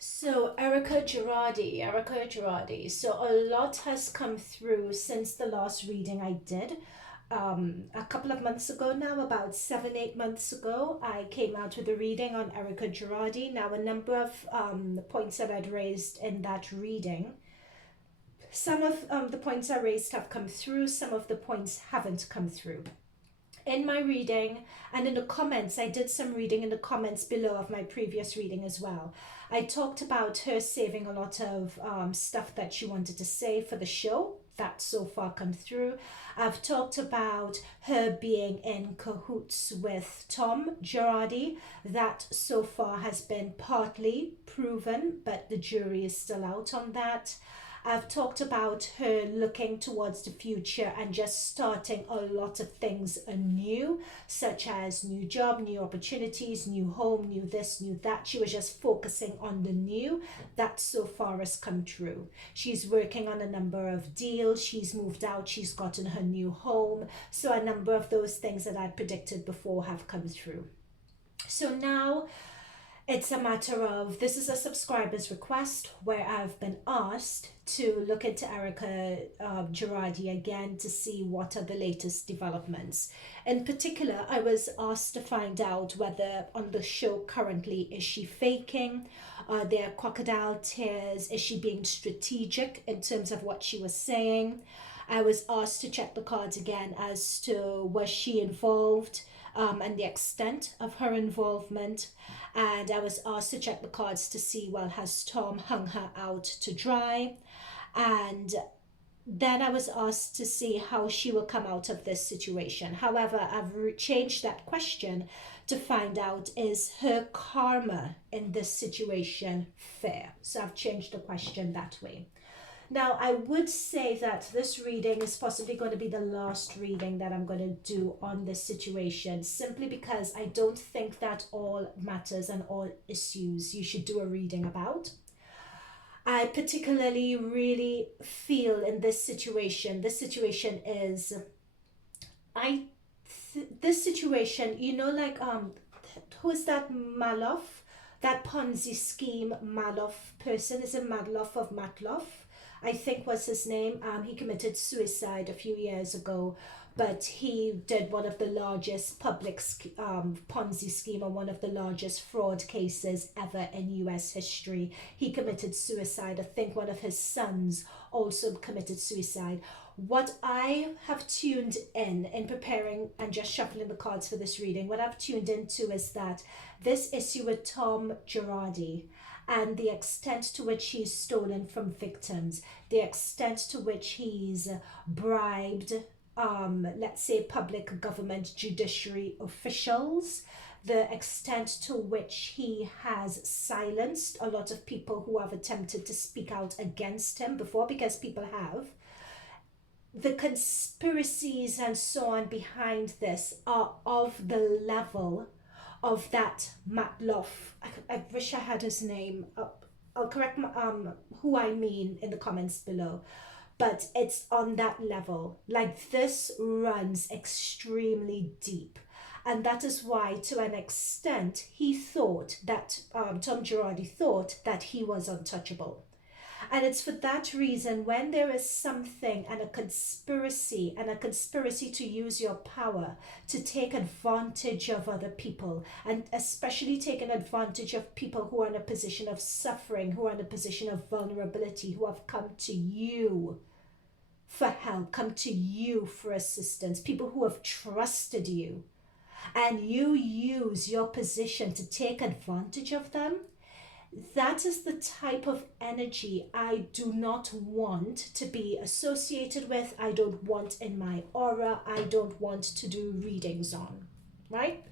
So Erika Girardi. So a lot has come through since the last reading I did. A couple of months ago now, about 7, 8 months ago, I came out with a reading on Erika Girardi. Now, a number of the points that I'd raised in that reading, some of the points I raised have come through, some of the points haven't come through in my reading. And in the comments, I did some reading in the comments below of my previous reading as well. I talked about her saving a lot of stuff that she wanted to say for the show. That so far come through. I've talked about her being in cahoots with Tom Girardi. That so far has been partly proven, but the jury is still out on that. I've talked about her looking towards the future and just starting a lot of things anew, such as new job, new opportunities, new home, new this, new that. She was just focusing on the new. That so far has come true. She's working on a number of deals. She's moved out. She's gotten her new home. So a number of those things that I predicted before have come through. So now it's a matter of, this is a subscriber's request where I've been asked to look into Erika Girardi again to see what are the latest developments. In particular, I was asked to find out whether on the show currently, is she faking? Are there crocodile tears? Is she being strategic in terms of what she was saying? I was asked to check the cards again as to was she involved, and the extent of her involvement. And I was asked to check the cards to see, well, has Tom hung her out to dry? And then I was asked to see how she will come out of this situation. However, I've changed that question to find out, is her karma in this situation fair? So I've changed the question that way. Now, I would say that this reading is possibly going to be the last reading that I'm going to do on this situation, simply because I don't think that all matters and all issues you should do a reading about. I particularly really feel in this situation is, this situation, like, who is that Maloff? That Ponzi scheme Maloff person, is it Madoff of Matloff? I think was his name. He committed suicide a few years ago, but he did one of the largest public Ponzi scheme and one of the largest fraud cases ever in US history. He committed suicide. I think one of his sons also committed suicide. What I have tuned in preparing and just shuffling the cards for this reading, what I've tuned into is that this issue with Tom Girardi and the extent to which he's stolen from victims, the extent to which he's bribed, let's say, public government judiciary officials, the extent to which he has silenced a lot of people who have attempted to speak out against him before, because people have. The conspiracies and so on behind this are of the level of that Matloff. I wish I had his name. I'll correct who I mean in the comments below. But it's on that level. Like, this runs extremely deep. And that is why, to an extent, he thought that, Tom Girardi thought that he was untouchable. And it's for that reason, when there is something and a conspiracy to use your power to take advantage of other people, and especially taking advantage of people who are in a position of suffering, who are in a position of vulnerability, who have come to you for help, come to you for assistance, people who have trusted you, and you use your position to take advantage of them. That is the type of energy I do not want to be associated with. I don't want in my aura. I don't want to do readings on, right?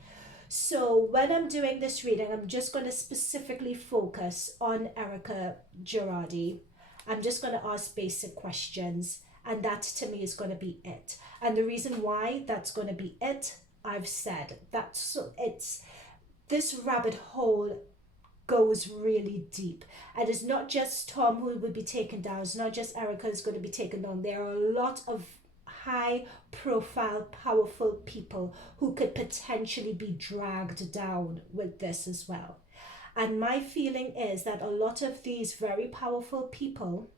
So when I'm doing this reading, I'm just going to specifically focus on Erika Girardi. I'm just going to ask basic questions, and that to me is going to be it. And the reason why that's going to be it, I've said. It's this rabbit hole goes really deep, and it's not just Tom who would be taken down, it's not just Erika who's going to be taken down. There are a lot of high profile, powerful people who could potentially be dragged down with this as well. And my feeling is that a lot of these very powerful people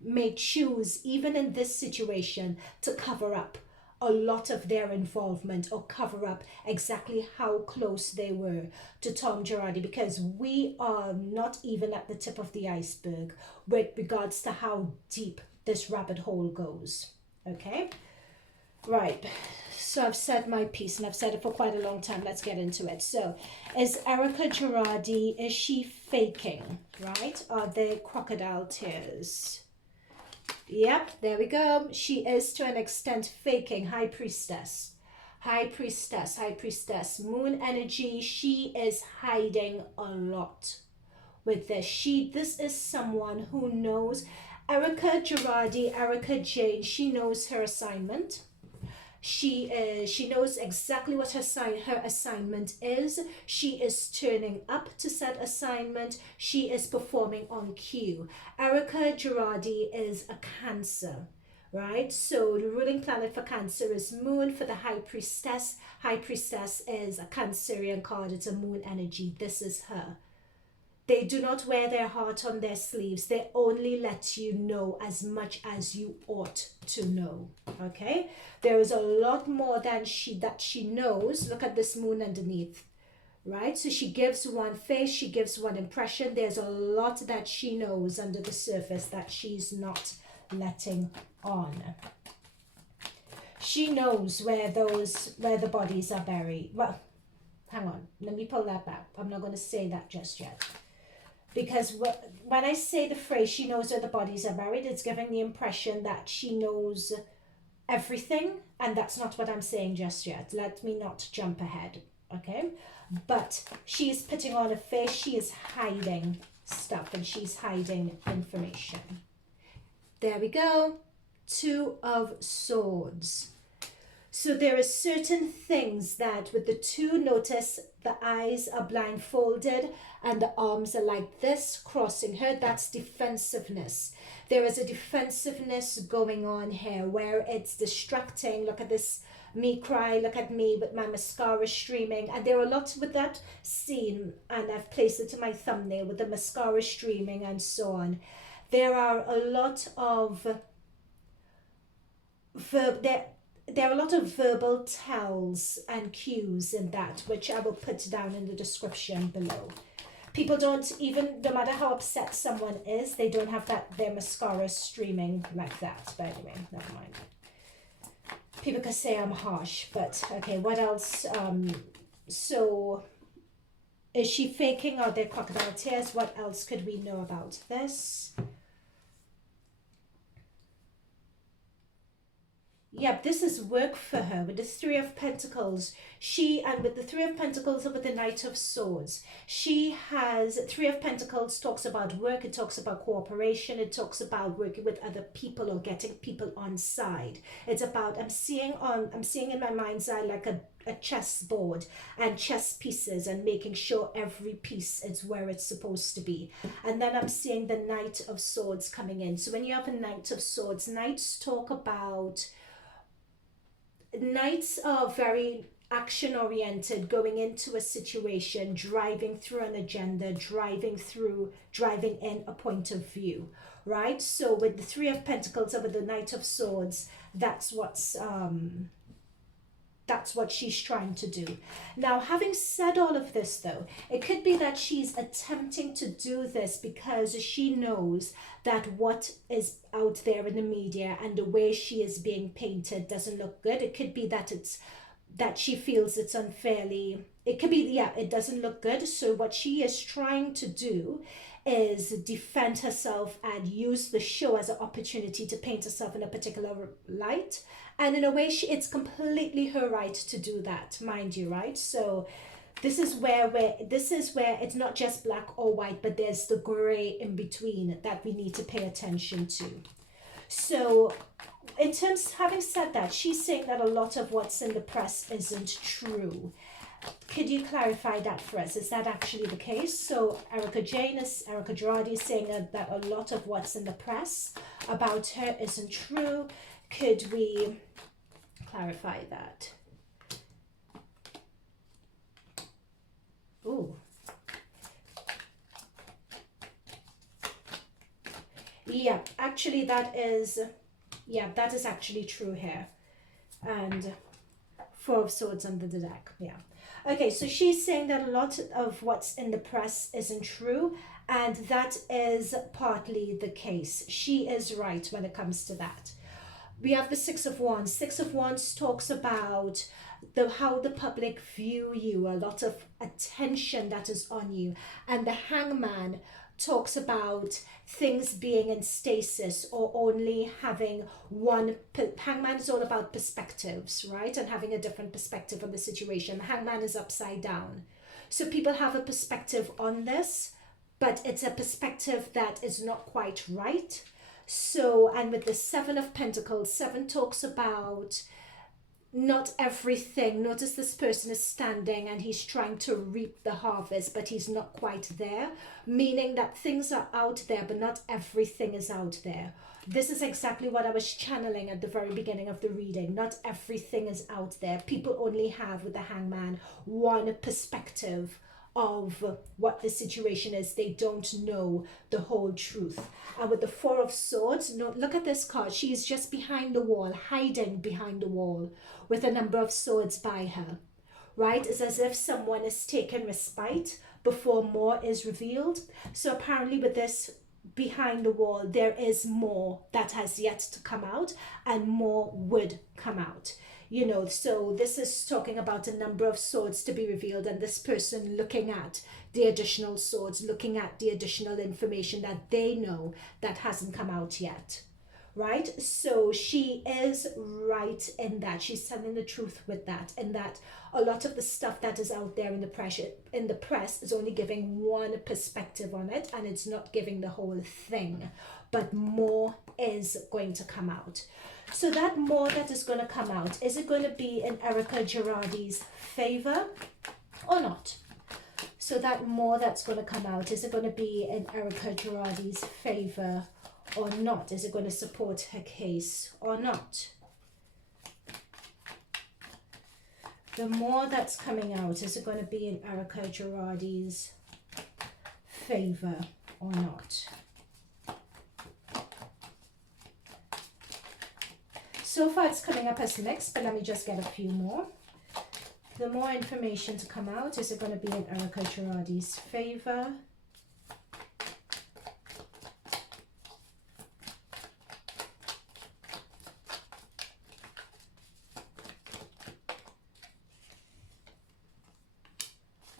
may choose, even in this situation, to cover up a lot of their involvement or cover up exactly how close they were to Tom Girardi, because we are not even at the tip of the iceberg with regards to how deep this rabbit hole goes. Okay, right, so I've said my piece, and I've said it for quite a long time. Let's get into it. So is Erika Girardi, is she faking, right? Are they crocodile tears? Yep, there we go. She is to an extent faking. High priestess, high priestess, high priestess, moon energy. She is hiding a lot with this. This is someone who knows. Erika Girardi, Erika Jane, she knows her assignment. She knows exactly what her assignment is. She is turning up to said assignment. She is performing on cue. Erika Girardi is a Cancer, right? So the ruling planet for Cancer is Moon. For the High Priestess, High Priestess is a Cancerian card. It's a moon energy. This is her. They do not wear their heart on their sleeves. They only let you know as much as you ought to know. Okay? There is a lot more than that she knows. Look at this moon underneath. Right? So she gives one face, she gives one impression. There's a lot that she knows under the surface that she's not letting on. She knows where the bodies are buried. Well, hang on. Let me pull that back. I'm not going to say that just yet. Because when I say the phrase, she knows where the bodies are buried, it's giving the impression that she knows everything. And that's not what I'm saying just yet. Let me not jump ahead. Okay? But she is putting on a face. She is hiding stuff, and she's hiding information. There we go. Two of Swords. So there are certain things that with the two, notice the eyes are blindfolded and the arms are like this, crossing her. That's defensiveness. There is a defensiveness going on here where it's distracting. Look at this, me cry, look at me with my mascara streaming. And there are lots with that scene, and I've placed it to my thumbnail with the mascara streaming and so on. There are a lot of there are a lot of verbal tells and cues in that, which I will put down in the description below. People don't even, no matter how upset someone is, they don't have their mascara streaming like that. But anyway, never mind. People can say I'm harsh, but okay, what else? So, is she faking? Are there crocodile tears? What else could we know about this? Yep, this is work for her with the Three of Pentacles. And with the Three of Pentacles over the Knight of Swords, she has, Three of Pentacles talks about work, it talks about cooperation, it talks about working with other people or getting people on side. It's about, I'm seeing in my mind's eye like a chessboard and chess pieces, and making sure every piece is where it's supposed to be. And then I'm seeing the Knight of Swords coming in. So when you have a Knight of Swords, Knights talk about, Knights are very action oriented, going into a situation, driving through an agenda, driving in a point of view, right? So with the Three of Pentacles over the Knight of Swords, that's what she's trying to do. Now, having said all of this though, it could be that she's attempting to do this because she knows that what is out there in the media and the way she is being painted doesn't look good. It could be that she feels it's unfairly, it could be, yeah, it doesn't look good. So what she is trying to do is defend herself and use the show as an opportunity to paint herself in a particular light. And in a way, it's completely her right to do that, mind you, right? So this is where it's not just black or white, but there's the gray in between that we need to pay attention to. So in terms, having said that, she's saying that a lot of what's in the press isn't true. Could you clarify that for us? Is that actually the case? So Erika Girardi is saying that a lot of what's in the press about her isn't true. Could we clarify that? Ooh. Yeah, actually that is, yeah, that is actually true here. And Four of Swords under the deck, yeah. Okay, so she's saying that a lot of what's in the press isn't true, and that is partly the case. She is right when it comes to that. We have the Six of Wands. Six of Wands talks about how the public view you, a lot of attention that is on you. And the Hangman talks about things being in stasis or only having one. Hangman is all about perspectives, right? And having a different perspective on the situation. The Hangman is upside down. So people have a perspective on this, but it's a perspective that is not quite right. So, and with the Seven of Pentacles, seven talks about not everything. Notice this person is standing and he's trying to reap the harvest, but he's not quite there, meaning that things are out there, but not everything is out there. This is exactly what I was channeling at the very beginning of the reading. Not everything is out there. People only have, with the Hangman, one perspective of what the situation is. They don't know the whole truth. And with the Four of Swords, no, look at this card. She's just behind the wall, hiding behind the wall with a number of swords by her, right? It's as if someone is taking respite before more is revealed. So apparently with this behind the wall, there is more that has yet to come out, and more would come out. You know, so this is talking about a number of swords to be revealed, and this person looking at the additional swords, looking at the additional information that they know that hasn't come out yet, right? So she is right in that. She's telling the truth with that, and that a lot of the stuff that is out there in the press is only giving one perspective on it, and it's not giving the whole thing, but more is going to come out. So that more that is going to come out, is it going to be in Erika Girardi's favor or not? So that more that's going to come out, is it going to be in Erika Girardi's favor or not? Is it going to support her case or not? The more that's coming out, is it going to be in Erika Girardi's favor or not? So far it's coming up as mixed, but let me just get a few more. The more information to come out, is it going to be in Erika Girardi's favor?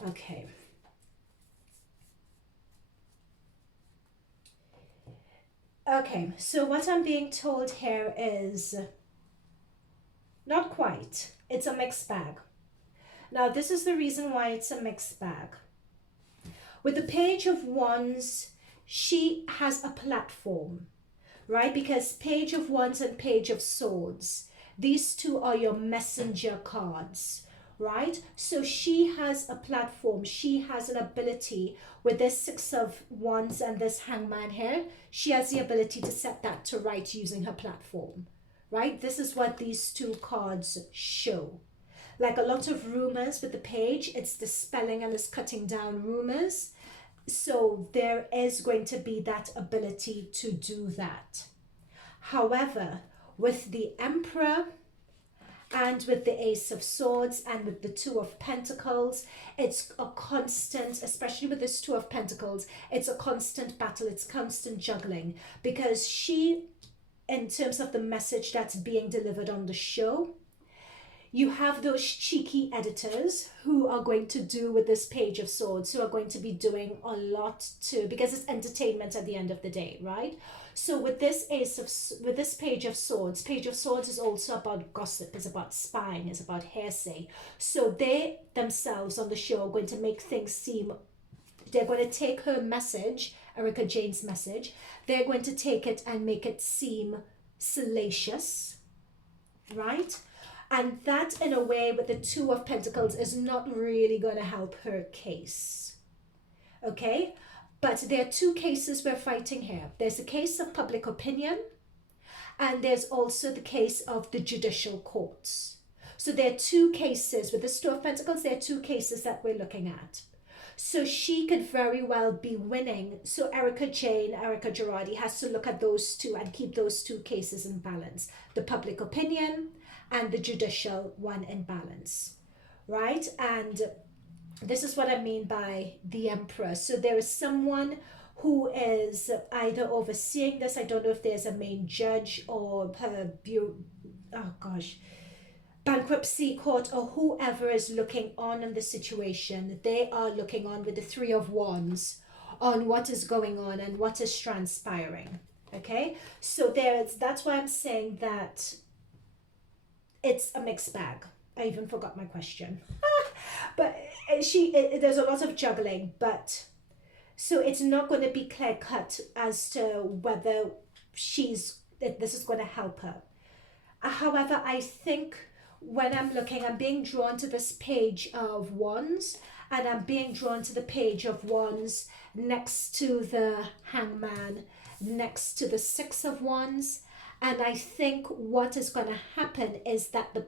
Okay. Okay, so what I'm being told here is not quite. It's a mixed bag. Now, this is the reason why it's a mixed bag. With the Page of Wands, she has a platform, right? Because Page of Wands and Page of Swords, these two are your messenger cards, right? So she has a platform. She has an ability with this Six of Wands and this Hangman here. She has the ability to set that to right using her platform, right? This is what these two cards show. Like a lot of rumors with the Page, it's dispelling and it's cutting down rumors. So there is going to be that ability to do that. However, with the Emperor and with the Ace of Swords and with the Two of Pentacles, it's a constant, especially with this Two of Pentacles, it's a constant battle, it's constant juggling. Because she, in terms of the message that's being delivered on the show, you have those cheeky editors who are going to do with this Page of Swords, who are going to be doing a lot to, because it's entertainment at the end of the day, right? So with this with this Page of Swords is also about gossip, it's about spying, it's about hearsay. So they themselves on the show are going to make things seem, they're going to take her message, Erika Jane's message, they're going to take it and make it seem salacious, right? And that, in a way, with the Two of Pentacles is not really going to help her case. Okay? But there are two cases we're fighting here. There's the case of public opinion, and there's also the case of the judicial courts. So there are two cases. With the Two of Pentacles, there are two cases that we're looking at. So she could very well be winning. So Erika Girardi has to look at those two and keep those two cases in balance. The public opinion and the judicial one in balance, right? And this is what I mean by the Empress. So there is someone who is either overseeing this. I don't know if there's a main judge or her bankruptcy court or whoever is looking on in the situation. They are looking on with the Three of Wands on what is going on and what is transpiring. Okay, so that's why I'm saying that it's a mixed bag. I even forgot my question. But there's a lot of juggling, but so it's not going to be clear cut as to whether this is going to help her. However, I think when I'm looking, I'm being drawn to this Page of Wands, and I'm being drawn to the Page of Wands next to the Hangman, next to the Six of Wands. And I think what is going to happen is that the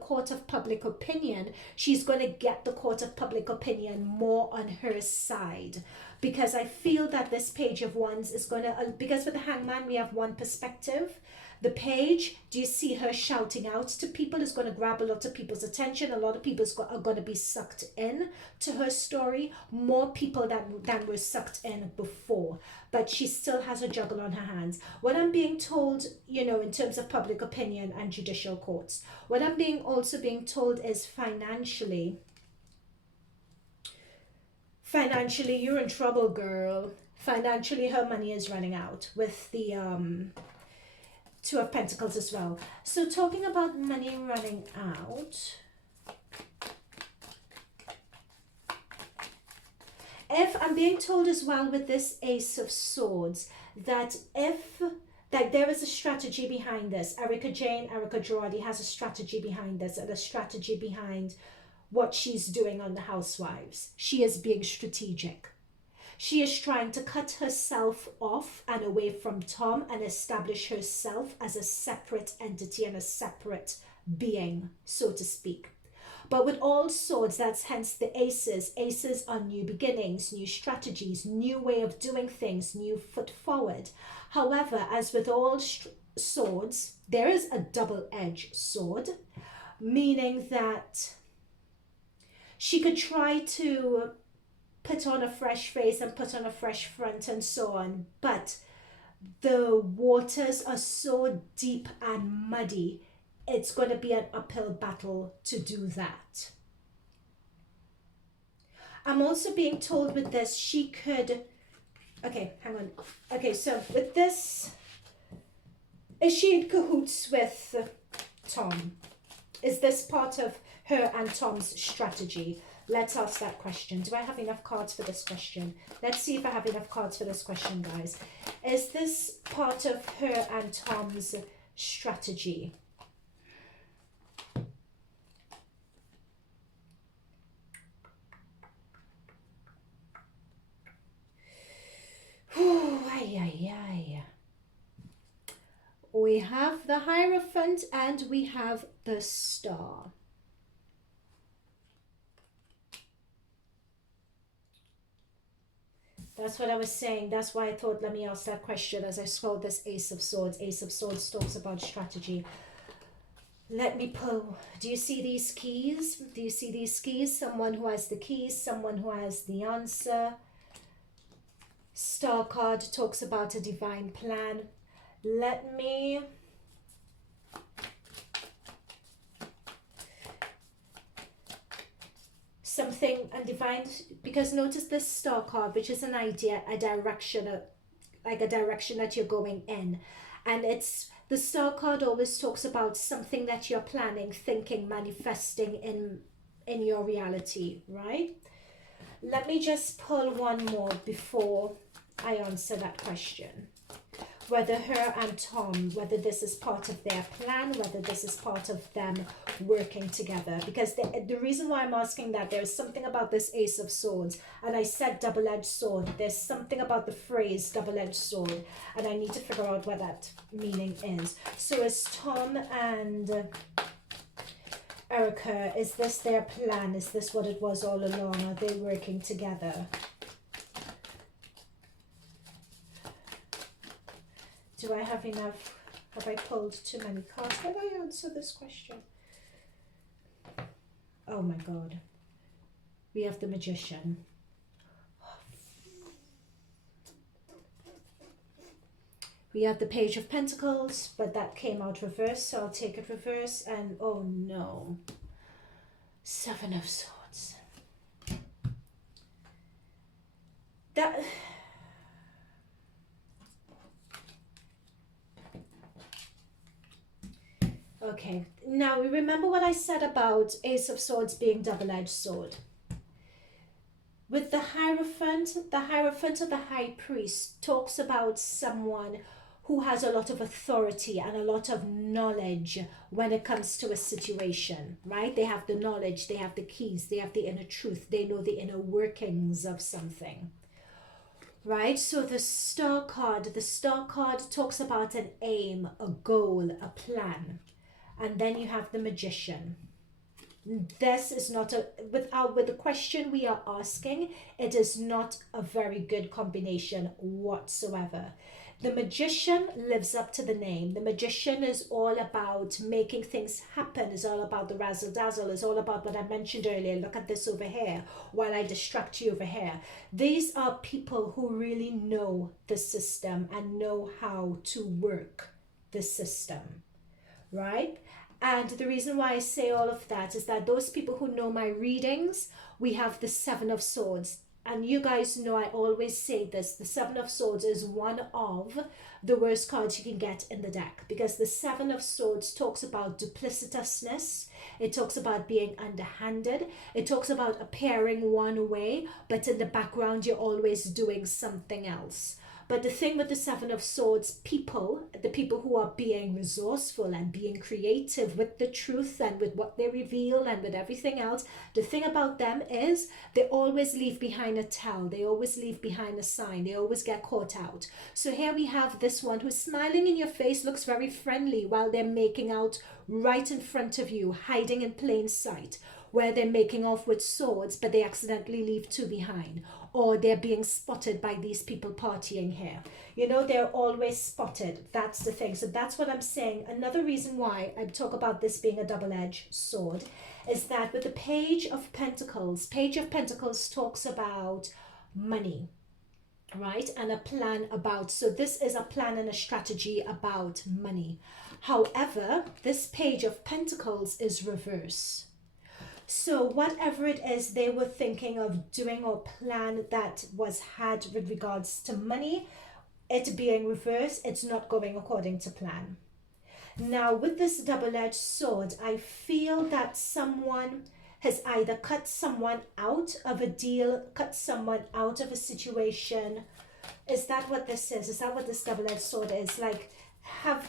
court of public opinion, she's going to get the court of public opinion more on her side. Because I feel that this Page of Wands is going to, because with the Hangman, we have one perspective. The Page, do you see her shouting out to people, is going to grab a lot of people's attention. A lot of people are going to be sucked in to her story. More people than were sucked in before. But she still has a juggle on her hands. What I'm being told, in terms of public opinion and judicial courts, what I'm also being told is financially, you're in trouble, girl. Financially, her money is running out with the Two of Pentacles as well. So talking about money running out, if I'm being told as well with this Ace of Swords that there is a strategy behind this. Erika Girardi has a strategy behind this, and a strategy behind what she's doing on the Housewives. She is being strategic. She is trying to cut herself off and away from Tom and establish herself as a separate entity and a separate being, so to speak. But with all swords, that's hence the aces. Aces are new beginnings, new strategies, new way of doing things, new foot forward. However, as with all swords, there is a double-edged sword, meaning that she could try to put on a fresh face and put on a fresh front and so on, but the waters are so deep and muddy, it's going to be an uphill battle to do that. I'm also being told with this, she could, okay, hang on. Okay, so with this, is she in cahoots with Tom? Is this part of her and Tom's strategy? Let's ask that question. Do I have enough cards for this question? Let's see if I have enough cards for this question, guys. Is this part of her and Tom's strategy? We have the Hierophant and we have the Star. That's what I was saying. That's why I thought, let me ask that question as I saw this Ace of Swords. Ace of Swords talks about strategy. Let me pull. Do you see these keys? Do you see these keys? Someone who has the keys, someone who has the answer. Star card talks about a divine plan. Let me... something undefined, because notice this Star card, which is an idea, a direction, like a direction that you're going in, and it's the Star card always talks about something that you're planning, thinking, manifesting in your reality, right? Let me just pull one more before I answer that question. Whether her and Tom, whether this is part of their plan, whether this is part of them working together. Because the reason why I'm asking that, there's something about this Ace of Swords, and I said double-edged sword. There's something about the phrase double-edged sword, and I need to figure out what that meaning is. So is Tom and Erika, is this their plan? Is this what it was all along? Are they working together? Do I have enough? Have I pulled too many cards? Can I answer this question? Oh my God. We have the Magician. We have the Page of Pentacles, but that came out reverse, so I'll take it reverse. And oh no, Seven of Swords. That... Okay, now we remember what I said about Ace of Swords being double-edged sword. With the Hierophant or the High Priest talks about someone who has a lot of authority and a lot of knowledge when it comes to a situation, right? They have the knowledge, they have the keys, they have the inner truth, they know the inner workings of something, right? So the Star card talks about an aim, a goal, a plan. And then you have the Magician. This is not with the question we are asking, it is not a very good combination whatsoever. The Magician lives up to the name. The Magician is all about making things happen, is all about the razzle dazzle, is all about what I mentioned earlier. Look at this over here while I distract you over here. These are people who really know the system and know how to work the system, right? And the reason why I say all of that is that those people who know my readings, we have the Seven of Swords. And you guys know I always say this, the Seven of Swords is one of the worst cards you can get in the deck, because the Seven of Swords talks about duplicitousness, it talks about being underhanded, it talks about appearing one way, but in the background you're always doing something else. But the thing with the Seven of Swords people, the people who are being resourceful and being creative with the truth and with what they reveal and with everything else, the thing about them is they always leave behind a tell, they always leave behind a sign, they always get caught out. So here we have this one who's smiling in your face, looks very friendly while they're making out right in front of you, hiding in plain sight, where they're making off with swords, but they accidentally leave two behind, or they're being spotted by these people partying here. You know, they're always spotted. That's the thing. So that's what I'm saying. Another reason why I talk about this being a double-edged sword is that with the Page of Pentacles talks about money, right? And a plan about, so this is a plan and a strategy about money. However, this Page of Pentacles is reverse. So whatever it is they were thinking of doing or plan that was had with regards to money, it being reversed, it's not going according to plan. Now with this double-edged sword, I feel that someone has either cut someone out of a deal, cut someone out of a situation. Is that what this is? Is that what this double-edged sword is? Like,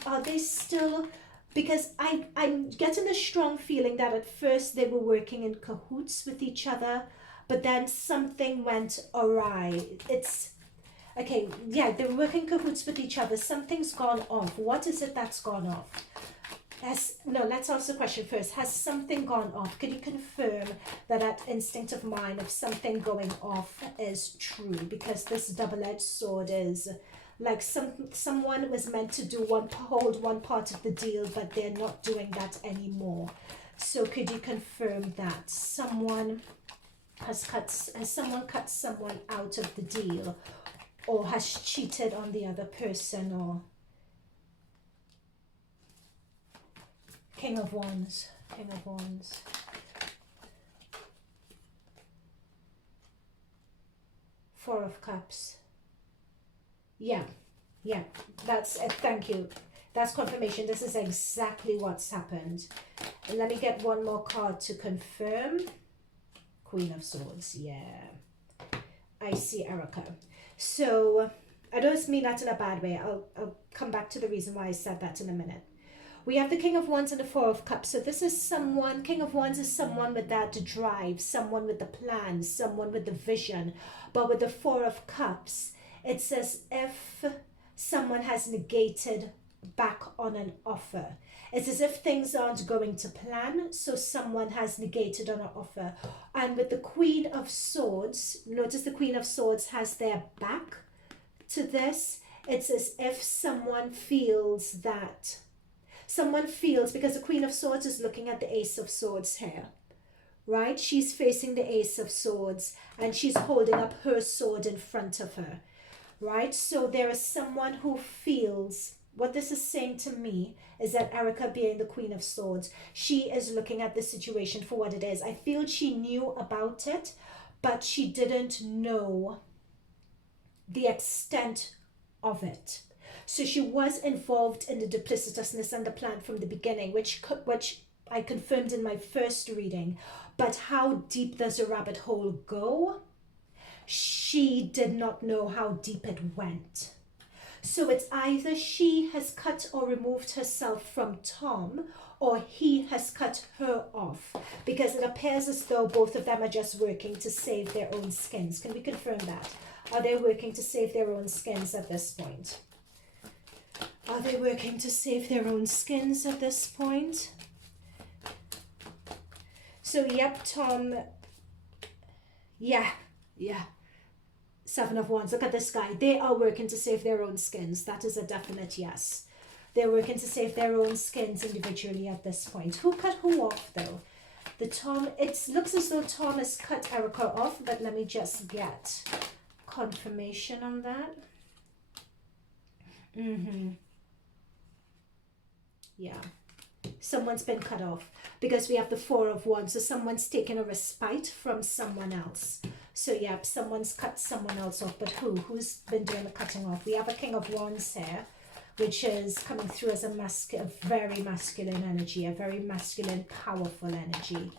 are they still... Because I'm getting a strong feeling that at first they were working in cahoots with each other, but then something went awry. It's, okay, yeah, they were working cahoots with each other. Something's gone off. What is it that's gone off? Let's ask the question first. Has something gone off? Can you confirm that instinct of mine of something going off is true? Because this double-edged sword is... like someone was meant to hold one part of the deal, but they're not doing that anymore. So could you confirm that someone has cut someone out of the deal, or has cheated on the other person? Or King of Wands, Four of Cups. Yeah, that's it. Thank you. That's confirmation. This is exactly what's happened. And let me get one more card to confirm. Queen of Swords. Yeah, I see Erika. So I don't mean that in a bad way. I'll come back to the reason why I said that in a minute. We have the King of Wands and the Four of Cups. So this is someone, King of Wands is someone with that drive, someone with the plan, someone with the vision. But with the Four of Cups, it's as if someone has negated back on an offer. It's as if things aren't going to plan, so someone has negated on an offer. And with the Queen of Swords, notice the Queen of Swords has their back to this. It's as if someone feels, because the Queen of Swords is looking at the Ace of Swords here, right? She's facing the Ace of Swords and she's holding up her sword in front of her, right? So there is someone who feels, what this is saying to me is that Erika, being the Queen of Swords, she is looking at the situation for what it is. I feel she knew about it, but she didn't know the extent of it. So she was involved in the duplicitousness and the plan from the beginning, which I confirmed in my first reading. But how deep does a rabbit hole go? She did not know how deep it went. So it's either she has cut or removed herself from Tom, or he has cut her off, because it appears as though both of them are just working to save their own skins. Can we confirm that? Are they working to save their own skins at this point? Are they working to save their own skins at this point? So, yep, Tom, yeah. Seven of Wands, look at this guy. They are working to save their own skins. That is a definite yes. They're working to save their own skins individually at this point. Who cut who off, though? The Tom, it looks as though Tom has cut Erika off, but let me just get confirmation on that. Yeah, someone's been cut off because we have the Four of Wands, so someone's taken a respite from someone else. So yeah, someone's cut someone else off, but who's been doing the cutting off? We have a King of Wands here, which is coming through as a very masculine energy, a very masculine, powerful energy.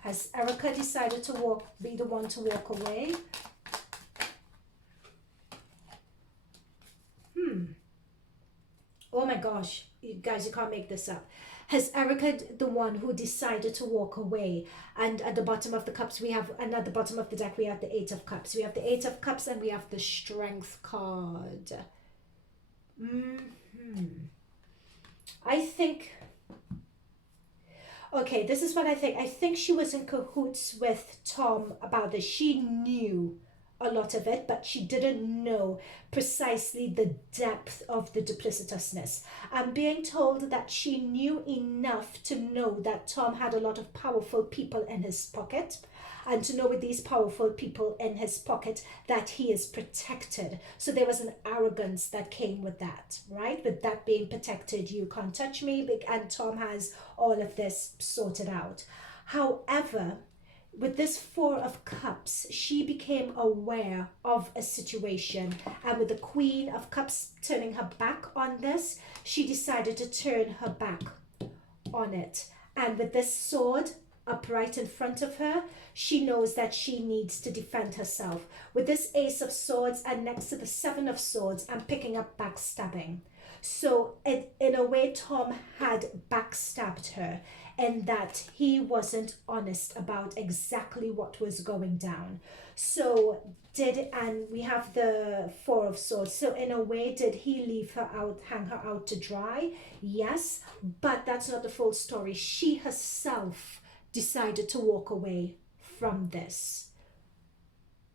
Has Erika decided to be the one to walk away? Oh my gosh, you guys, you can't make this up. Has Erika the one who decided to walk away? And at the bottom of the cups we have, and at the bottom of the deck we have the Eight of Cups. We have the Eight of Cups and we have the Strength card. I think, okay, this is what I think. I think she was in cahoots with Tom about this. She knew a lot of it, but she didn't know precisely the depth of the duplicitousness. I'm being told that she knew enough to know that Tom had a lot of powerful people in his pocket, and to know with these powerful people in his pocket that he is protected. So there was an arrogance that came with that, right? With that being protected, you can't touch me, and Tom has all of this sorted out. However, with this Four of Cups, she became aware of a situation, and with the Queen of Cups turning her back on this, she decided to turn her back on it. And with this sword upright in front of her, she knows that she needs to defend herself. With this Ace of Swords and next to the Seven of Swords, I'm picking up backstabbing. So in a way, Tom had backstabbed her, in that he wasn't honest about exactly what was going down. So and we have the Four of Swords. So in a way, did he leave her out, hang her out to dry? Yes, but that's not the full story. She herself decided to walk away from this.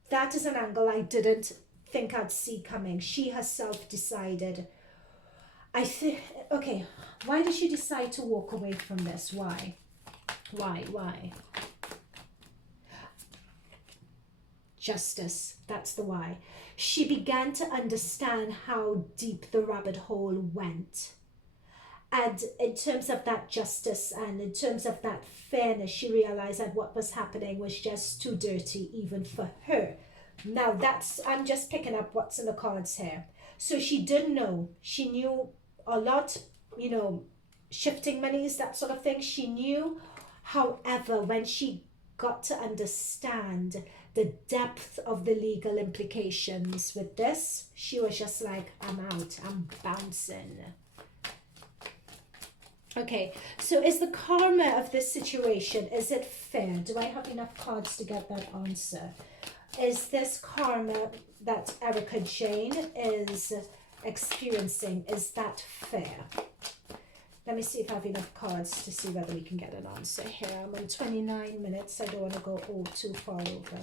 That is an angle I didn't think I'd see coming. She herself decided. I think, okay, why did she decide to walk away from this? Why? Justice, that's the why. She began to understand how deep the rabbit hole went. And in terms of that justice and in terms of that fairness, she realized that what was happening was just too dirty even for her. Now I'm just picking up what's in the cards here. So she did know, she knew a lot, shifting monies, that sort of thing, she knew. However, when she got to understand the depth of the legal implications with this, she was just like, I'm out, I'm bouncing. Okay, so is the karma of this situation, is it fair? Do I have enough cards to get that answer? Is this karma that Erika Jane is experiencing, is that fair? Let me see if I have enough cards to see whether we can get an answer here. I'm on 29 minutes. I don't want to go too far over.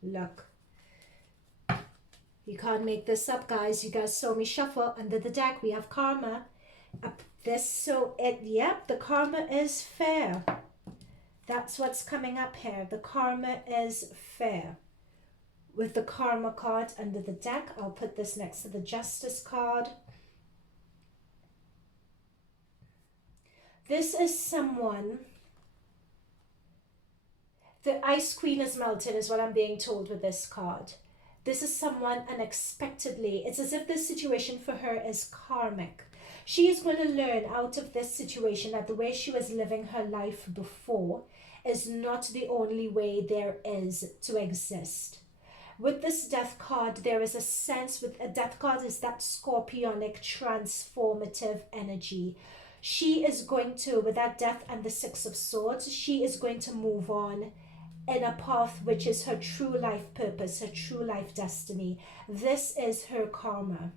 Look. You can't make this up, guys. You guys saw me shuffle under the deck. We have karma. Yep, the karma is fair. That's what's coming up here. The karma is fair. With the karma card under the deck, I'll put this next to the justice card. This is someone. The ice queen is melted is what I'm being told with this card. This is someone unexpectedly. It's as if this situation for her is karmic. She is going to learn out of this situation that the way she was living her life before is not the only way there is to exist. With this death card, there is a sense with a death card is that scorpionic transformative energy. She is going to, with that death and the Six of Swords, she is going to move on in a path which is her true life purpose, her true life destiny. This is her karma.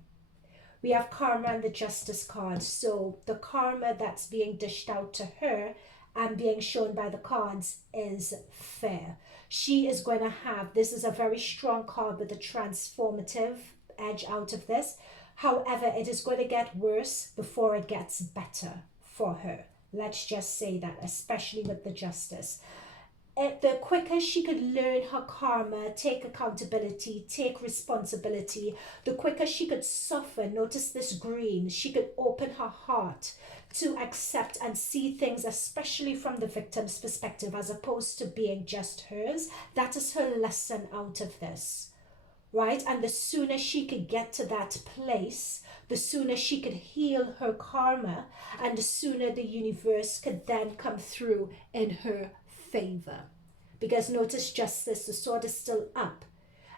We have karma and the justice card. So the karma that's being dished out to her and being shown by the cards is fair. She is going to have, this is a very strong card with a transformative edge out of this. However, it is going to get worse before it gets better for her. Let's just say that, especially with the justice. The quicker she could learn her karma, take accountability, take responsibility, the quicker she could soften. Notice this green. She could open her heart to accept and see things, especially from the victim's perspective, as opposed to being just hers. That is her lesson out of this, right? And the sooner she could get to that place, the sooner she could heal her karma, and the sooner the universe could then come through in her favor. Because notice justice, the sword is still up.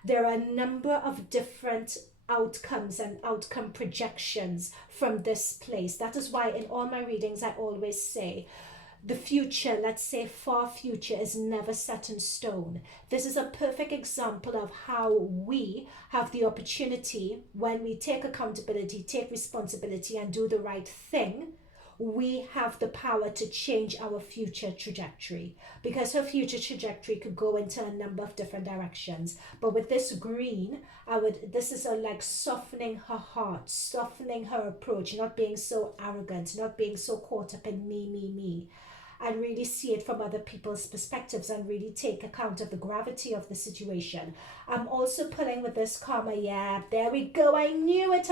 There are a number of different outcomes and outcome projections from this place. That is why in all my readings I always say the future, let's say far future, is never set in stone. This is a perfect example of how we have the opportunity, when we take accountability, take responsibility, and do the right thing, we have the power to change our future trajectory, because her future trajectory could go into a number of different directions. But with this green, this is like softening her heart, softening her approach, not being so arrogant, not being so caught up in me, and really see it from other people's perspectives and really take account of the gravity of the situation. I'm also pulling with this karma. Yeah, there we go. I knew it.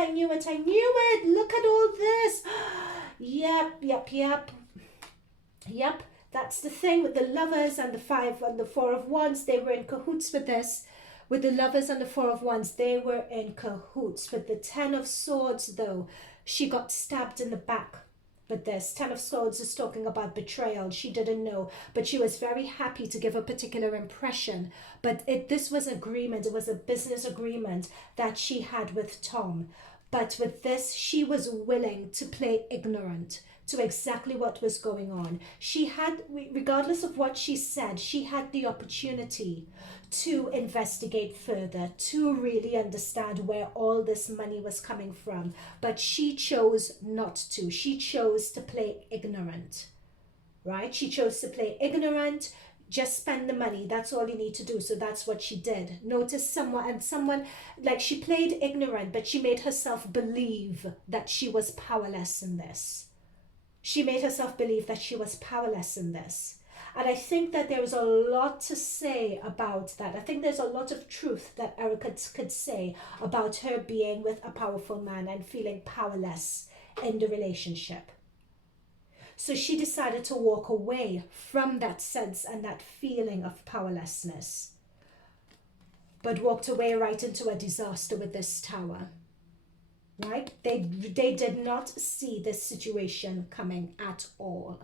Look at all this. Yep. That's the thing with the lovers and the five and the four of wands. They were in cahoots with this. With the lovers and the four of wands, they were in cahoots. With the 10 of swords, though, she got stabbed in the back. But this 10 of swords is talking about betrayal. She didn't know, but she was very happy to give a particular impression. But this was agreement. It was a business agreement that she had with Tom. But with this, she was willing to play ignorant to exactly what was going on. She had, regardless of what she said, she had the opportunity to investigate further, to really understand where all this money was coming from. But she chose not to. She chose to play ignorant, right? She chose to play ignorant. Just spend the money. That's all you need to do. So that's what she did. Notice someone, like she played ignorant, but she made herself believe that she was powerless in this. She made herself believe that she was powerless in this. And I think that there is a lot to say about that. I think there's a lot of truth that Erika could say about her being with a powerful man and feeling powerless in the relationship. So she decided to walk away from that sense and that feeling of powerlessness, but walked away right into a disaster with this tower, right? They did not see this situation coming at all.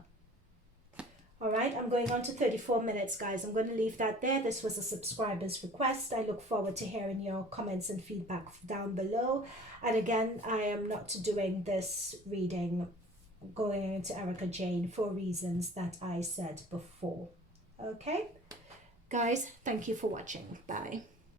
All right, I'm going on to 34 minutes, guys. I'm going to leave that there. This was a subscriber's request. I look forward to hearing your comments and feedback down below. And again, I am not doing this reading going into Erika Jane for reasons that I said before. Okay, guys, thank you for watching. Bye.